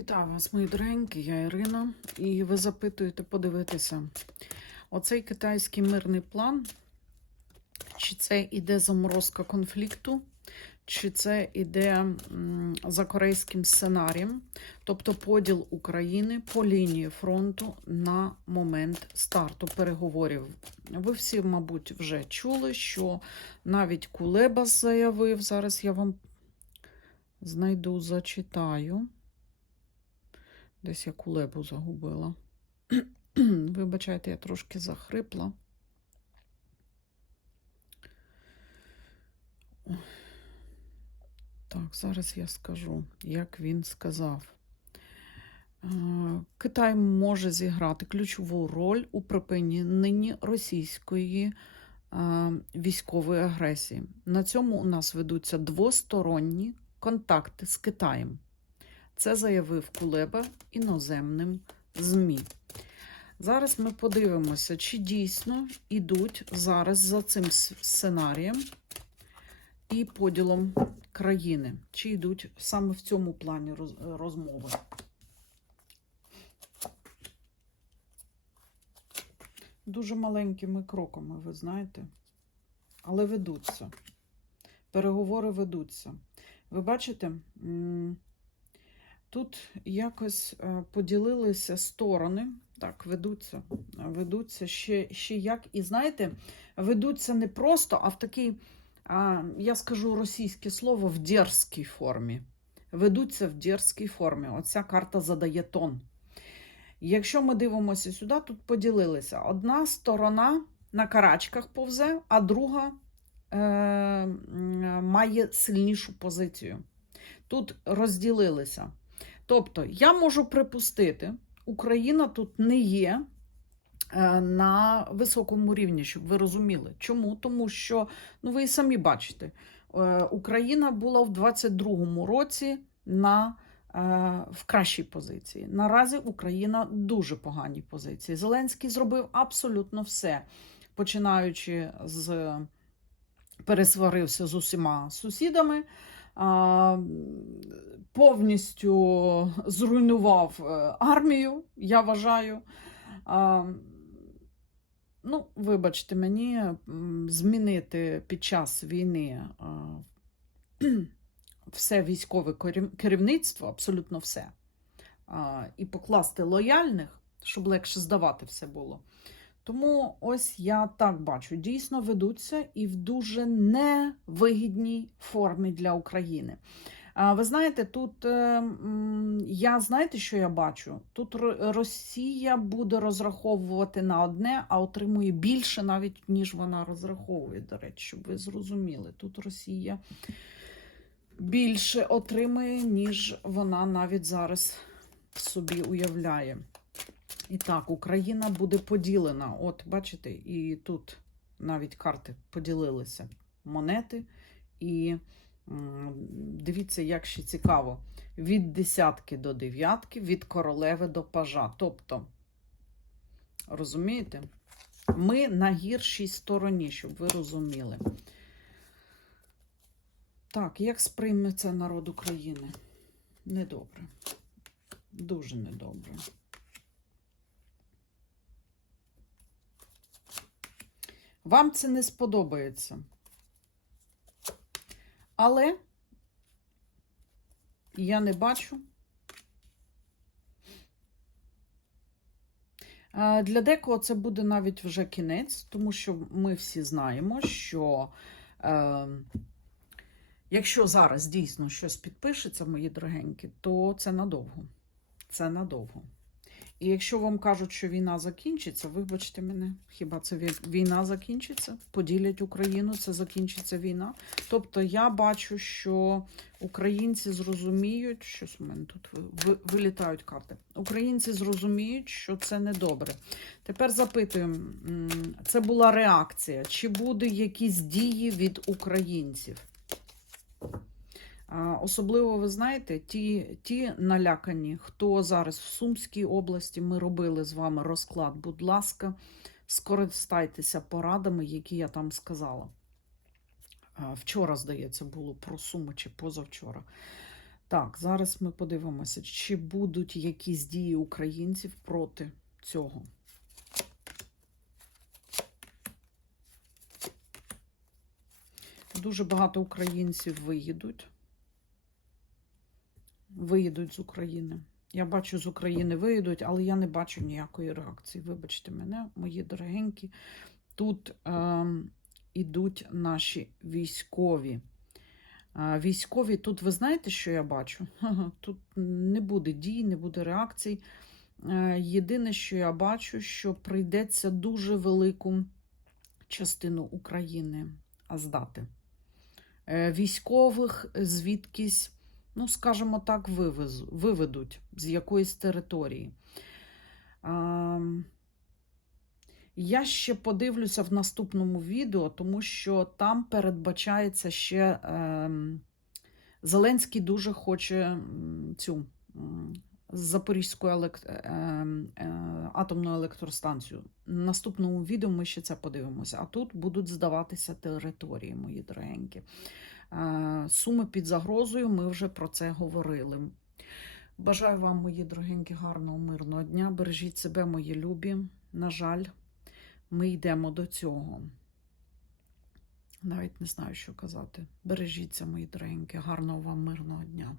Вітаю вас, мої дорогенькі, я Ірина, і ви запитуєте подивитися, оцей китайський мирний план, чи це іде заморозка конфлікту, чи це іде за корейським сценарієм, тобто поділ України по лінії фронту на момент старту переговорів. Ви всі, мабуть, вже чули, що навіть Кулеба заявив, зараз я вам знайду, зачитаю. Десь я кулебу загубила. Вибачайте, я трошки захрипла. Так, зараз я скажу, як він сказав. Е, Китай може зіграти ключову роль у припиненні російської е, військової агресії. На цьому у нас ведуться двосторонні контакти з Китаєм. Це заявив Кулеба іноземним ЗМІ. Зараз ми подивимося, чи дійсно йдуть зараз за цим сценарієм і поділом країни, чи йдуть саме в цьому плані розмови. Дуже маленькими кроками, ви знаєте, але ведуться. Переговори ведуться. Ви бачите? Тут якось е, поділилися сторони. Так, ведуться, ведуться ще, ще як. І знаєте, ведуться не просто, а в такій, а, я скажу російське слово, в дерзкій формі. Ведуться в дерзкій формі. Оця карта задає тон. Якщо ми дивимося сюди, тут поділилися. Одна сторона на карачках повзе, а друга е, має сильнішу позицію. Тут розділилися. Тобто, я можу припустити, Україна тут не є е, на високому рівні, щоб ви розуміли. Чому? Тому що, ну ви і самі бачите, е, Україна була в 22-му році на, е, в кращій позиції. Наразі Україна дуже поганій позиції. Зеленський зробив абсолютно все, починаючи з пересварився з усіма сусідами. Повністю зруйнував е, армію, я вважаю. Ну, вибачте мені, змінити під час війни все військове керівництво, абсолютно все, і покласти лояльних, щоб легше здавати все було. Тому ось я так бачу, дійсно ведуться і в дуже невигідній формі для України. Ви знаєте, тут е, я знаєте, що я бачу? Тут Росія буде розраховувати на одне, а отримує більше навіть, ніж вона розраховує, до речі, щоб ви зрозуміли. Тут Росія більше отримує, ніж вона навіть зараз собі уявляє. І так, Україна буде поділена. От, бачите, і тут навіть карти поділилися монети. І дивіться, як ще цікаво: від десятки до дев'ятки, від королеви до пажа. Тобто, розумієте? Ми на гіршій стороні, щоб ви розуміли. Так, як сприйме це народ України? Недобре. Дуже недобре. Вам це не сподобається. Але я не бачу. Для декого це буде навіть вже кінець, тому що ми всі знаємо, що е, якщо зараз дійсно щось підпишеться, мої дорогенькі, то це надовго. Це надовго. І якщо вам кажуть, що війна закінчиться, вибачте мене, хіба це війна закінчиться? Поділять Україну, це закінчиться війна. Тобто я бачу, що українці зрозуміють, щось у мене тут ви- ви- вилітають карти. Українці зрозуміють, що це недобре. Тепер запитуємо, це була реакція, чи буде якісь дії від українців? Особливо, ви знаєте, ті, ті налякані, хто зараз в Сумській області, ми робили з вами розклад. Будь ласка, скористайтеся порадами, які я там сказала. Вчора, здається, було про Суми чи позавчора. Так, зараз ми подивимося, чи будуть якісь дії українців проти цього. Дуже багато українців виїдуть. Виїдуть з України. Я бачу, з України виїдуть, але я не бачу ніякої реакції. Вибачте мене, мої дорогенькі. Тут е, ідуть наші військові. Е, військові, тут ви знаєте, що я бачу? Тут не буде дій, не буде реакцій. Е, єдине, що я бачу, що прийдеться дуже велику частину України здати. Е, Військових звідкись, ну, скажімо так, вивезу, виведуть з якоїсь території. Я ще подивлюся в наступному відео, тому що там передбачається ще ем, Зеленський дуже хоче цю Запорізьку елект... ем, е, атомну електростанцію. В наступному відео ми ще це подивимося. А тут будуть здаватися території, мої дорогенькі. Е, Суми під загрозою, ми вже про це говорили. Бажаю вам, мої дорогенькі, гарного, мирного дня. Бережіть себе, мої любі. На жаль, ми йдемо до цього. Навіть не знаю, що казати. Бережіться, мої дорогенькі, гарного вам мирного дня.